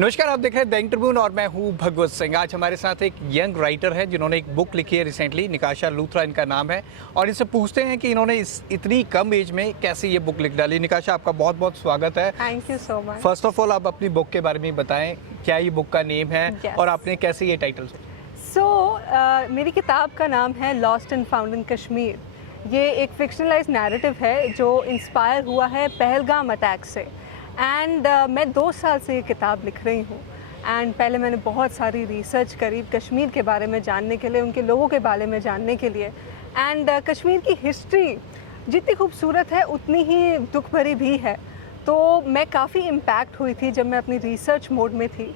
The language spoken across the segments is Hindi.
नमस्कार, आप देख रहे हैं दैनिक ट्रिब्यून और मैं हूं भगवत सिंह। आज हमारे साथ एक यंग राइटर है जिन्होंने एक बुक लिखी है रिसेंटली, निकाशा लूथरा इनका नाम है, और इनसे पूछते हैं कि इन्होंने इतनी कम एज में कैसे ये बुक लिख डाली। निकाशा, आपका बहुत बहुत स्वागत है। Thank you so much. First of all आप अपनी बुक के बारे में बताएं, क्या ये बुक का नेम है और आपने कैसे ये टाइटल सोचा? मेरी किताब का नाम है lost and found in Kashmir. ये एक फिक्शनलाइज नैरेटिव है जो इंस्पायर हुआ है पहलगाम अटैक से। एंड मैं 2 साल से ये किताब लिख रही हूँ। एंड पहले मैंने बहुत सारी रिसर्च करी कश्मीर के बारे में जानने के लिए, उनके लोगों के बारे में जानने के लिए। एंड कश्मीर की हिस्ट्री जितनी खूबसूरत है उतनी ही दुख भरी भी है। तो मैं काफ़ी इम्पैक्ट हुई थी जब मैं अपनी रिसर्च मोड में थी।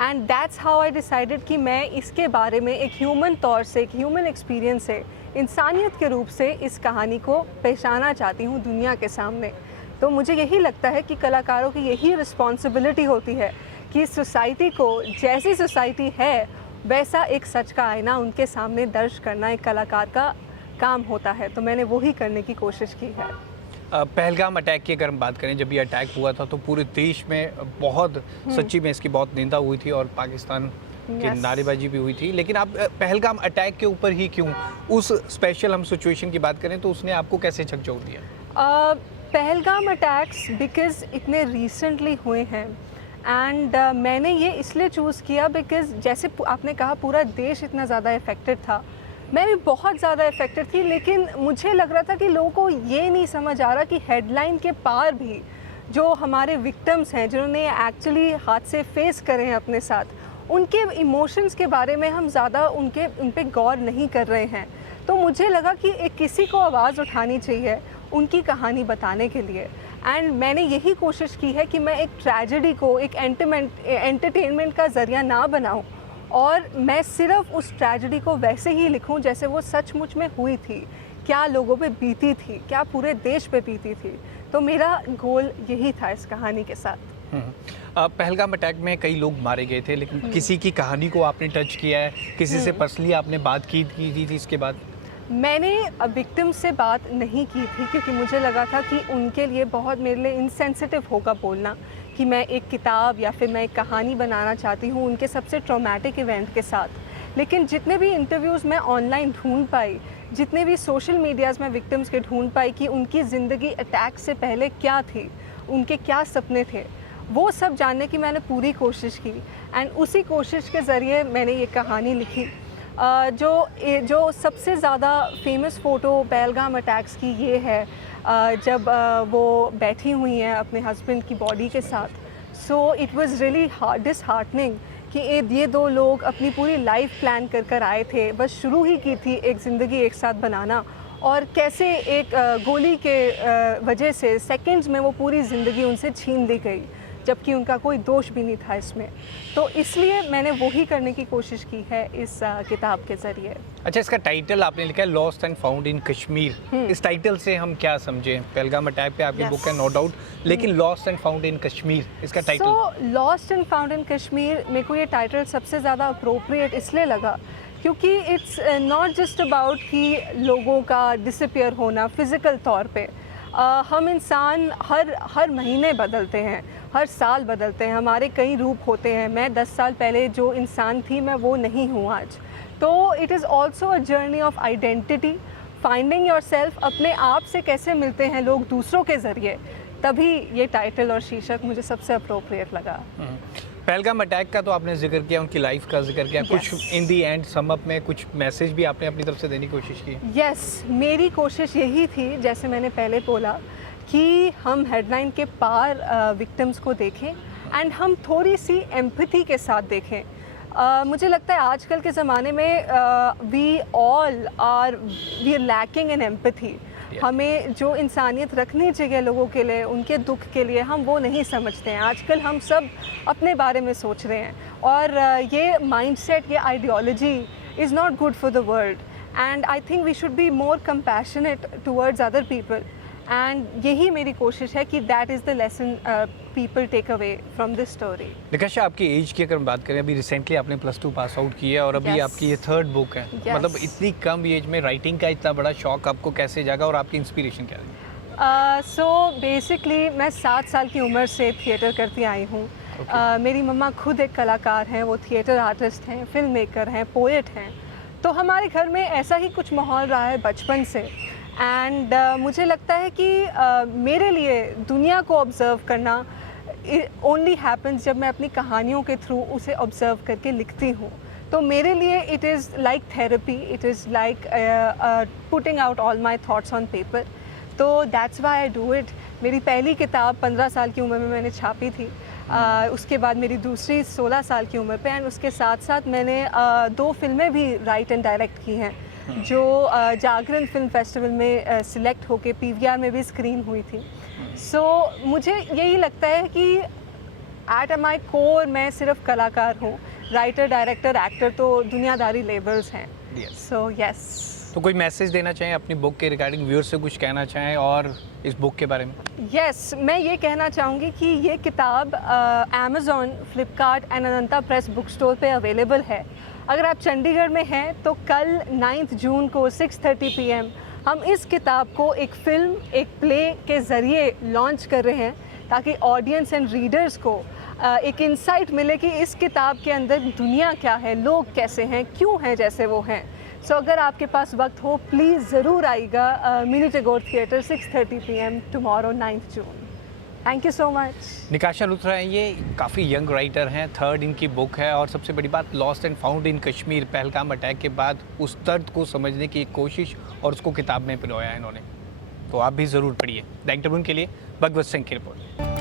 And that's how I decided कि मैं इसके बारे में एक ह्यूमन तौर से, एक ह्यूमन एक्सपीरियंस से, इंसानियत के रूप से इस कहानी को पहचाना चाहती हूँ दुनिया के सामने। तो मुझे यही लगता है कि कलाकारों की यही रिस्पॉन्सिबिलिटी होती है कि सोसाइटी को, जैसी सोसाइटी है वैसा एक सच का आईना उनके सामने दर्ज करना एक कलाकार का काम होता है। तो मैंने वही करने की कोशिश की है। पहलगाम अटैक की अगर हम बात करें, जब ये अटैक हुआ था तो पूरे देश में बहुत सच्ची में इसकी बहुत निंदा हुई थी और पाकिस्तान की नारेबाजी भी हुई थी। लेकिन आप पहलगाम अटैक के ऊपर ही क्यों, उस स्पेशल हम सिचुएशन की बात करें तो उसने आपको कैसे झकझोर दिया? पहलगाम अटैक्स बिकॉज़ इतने रिसेंटली हुए हैं। एंड मैंने ये इसलिए चूज़ किया बिकॉज़ जैसे आपने कहा पूरा देश इतना ज़्यादा इफ़ेक्टेड था, मैं भी बहुत ज़्यादा इफ़ेक्टेड थी। लेकिन मुझे लग रहा था कि लोगों को ये नहीं समझ आ रहा कि हेडलाइन के पार भी जो हमारे विक्टिम्स हैं, जिन्होंने एक्चुअली हादसे फेस करे हैं अपने साथ, उनके इमोशंस के बारे में हम ज़्यादा उन पे गौर नहीं कर रहे हैं। तो मुझे लगा कि किसी को आवाज़ उठानी चाहिए उनकी कहानी बताने के लिए। एंड मैंने यही कोशिश की है कि मैं एक ट्रेजेडी को एक एंटरटेनमेंट का ज़रिया ना बनाऊं, और मैं सिर्फ उस ट्रेजेडी को वैसे ही लिखूं जैसे वो सचमुच में हुई थी, क्या लोगों पे बीती थी, क्या पूरे देश पे बीती थी। तो मेरा गोल यही था इस कहानी के साथ। पहलगाम अटैक में कई लोग मारे गए थे, लेकिन किसी की कहानी को आपने टच किया है, किसी से पर्सनली आपने बात की थी इसके बाद? मैंने विक्टिम से बात नहीं की थी क्योंकि मुझे लगा था कि उनके लिए बहुत, मेरे लिए इनसेंसिटिव होगा बोलना कि मैं एक किताब या फिर मैं एक कहानी बनाना चाहती हूँ उनके सबसे ट्रॉमेटिक इवेंट के साथ। लेकिन जितने भी इंटरव्यूज़ मैं ऑनलाइन ढूंढ पाई, जितने भी सोशल मीडियाज़ में विक्टिम्स के ढूंढ पाई कि उनकी ज़िंदगी अटैक से पहले क्या थी, उनके क्या सपने थे, वो सब जानने की मैंने पूरी कोशिश की। एंड उसी कोशिश के ज़रिए मैंने ये कहानी लिखी। जो सबसे ज़्यादा फेमस फ़ोटो पहलगाम अटैक्स की ये है जब वो बैठी हुई हैं अपने हस्बैंड की बॉडी के साथ। So it was really disheartening कि ये 2 लोग अपनी पूरी लाइफ प्लान कर आए थे, बस शुरू ही की थी एक ज़िंदगी एक साथ बनाना, और कैसे एक गोली के वजह से सेकंड्स में वो पूरी ज़िंदगी उनसे छीन ली गई, जबकि उनका कोई दोष भी नहीं था इसमें। तो इसलिए मैंने वही करने की कोशिश की है इस किताब के ज़रिए। अच्छा, इसका टाइटल आपने लिखा है lost and found in Kashmir. इस टाइटल से हम क्या समझें? पहलगाम अटैक पे आपकी बुक है नो डाउट, लेकिन lost and found in Kashmir, इसका title? Lost and found in Kashmir, मेरे को ये टाइटल सबसे ज़्यादा अप्रोप्रिएट इसलिए लगा क्योंकि इट्स नॉट जस्ट अबाउट कि लोगों का डिसअपियर होना फिज़िकल तौर पे। हम इंसान हर महीने बदलते हैं, हर साल बदलते हैं, हमारे कई रूप होते हैं। मैं 10 साल पहले जो इंसान थी मैं वो नहीं हूँ आज। तो it is also a journey of identity, finding yourself. अपने आप से कैसे मिलते हैं लोग दूसरों के ज़रिए, तभी ये टाइटल और शीर्षक मुझे सबसे अप्रोप्रिएट लगा। पहलगाम अटैक का तो आपने जिक्र किया, उनकी लाइफ का जिक्र किया, कुछ इन दी एंड सम अप में कुछ मैसेज भी आपने अपनी तरफ से देने की कोशिश की? यस, मेरी कोशिश यही थी, जैसे मैंने पहले बोला, कि हम हेडलाइन के पार विक्टिम्स को देखें एंड हम थोड़ी सी एम्पैथी के साथ देखें। मुझे लगता है आजकल के ज़माने में we are lacking in empathy. हमें जो इंसानियत रखनी चाहिए लोगों के लिए, उनके दुख के लिए, हम वो नहीं समझते हैं। आजकल हम सब अपने बारे में सोच रहे हैं, और ये माइंडसेट, ये ideology is not good for the world. And I think we should be more compassionate towards other people. And यही मेरी कोशिश है कि that is the lesson people take away from this story. Nikasha, आपकी एज की अगर हम बात करें, अभी रिसेंटली आपने +2 पास आउट की है और अभी आपकी ये 3rd बुक है। मतलब इतनी कम एज में राइटिंग का इतना बड़ा शौक आपको कैसे जागा और आपकी इंस्पिरेशन क्या है? सो बेसिकली मैं 7 साल की उम्र से थिएटर करती आई हूँ। मेरी मम्मा खुद एक कलाकार हैं, वो थिएटर आर्टिस्ट हैं, फिल्म मेकर हैं, पोएट हैं। तो हमारे घर में ऐसा ही कुछ माहौल रहा है बचपन से। एंड मुझे लगता है कि मेरे लिए दुनिया को ऑब्ज़र्व करना ओनली हैपन्स जब मैं अपनी कहानियों के थ्रू उसे ऑब्ज़र्व करके लिखती हूँ। तो मेरे लिए it is like therapy, it is like putting out all my thoughts on paper. तो that's why I do it. मेरी पहली किताब 15 साल की उम्र में मैंने छापी थी। उसके बाद मेरी दूसरी 16 साल की उम्र पे, एंड उसके साथ साथ मैंने 2 फिल्में भी राइट एंड डायरेक्ट की हैं जो जागरण फिल्म फेस्टिवल में सिलेक्ट होके PVR में भी स्क्रीन हुई थी। सो मुझे यही लगता है कि एट माई कोर मैं सिर्फ कलाकार हूँ। राइटर, डायरेक्टर, एक्टर तो दुनियादारी लेबल्स हैं। So yes. तो कोई मैसेज देना चाहें अपनी बुक के रिगार्डिंग, व्यूअर्स से कुछ कहना चाहें और इस बुक के बारे में? यस, मैं ये कहना चाहूँगी कि ये किताब Amazon, Flipkart and Ananta press book store पे अवेलेबल है। अगर आप चंडीगढ़ में हैं तो कल 9 जून को 6:30 PM हम इस किताब को एक फ़िल्म, एक प्ले के ज़रिए लॉन्च कर रहे हैं ताकि ऑडियंस एंड रीडर्स को एक इंसाइट मिले कि इस किताब के अंदर दुनिया क्या है, लोग कैसे हैं, क्यों हैं जैसे वो हैं। सो अगर आपके पास वक्त हो प्लीज़ ज़रूर आइएगा mini Tagore theatre 6:30 PM tomorrow 9 June. Thank you so much. Nikasha Luthra हैं, ये काफ़ी यंग राइटर हैं, 3rd इनकी बुक है और सबसे बड़ी बात lost and found in Kashmir, Pahalgam attack के बाद उस दर्द को समझने की एक कोशिश और उसको किताब में पिरोया है इन्होंने। तो आप भी ज़रूर पढ़िए। द इंटरव्यू के लिए भगवत सिंह की रिपोर्ट।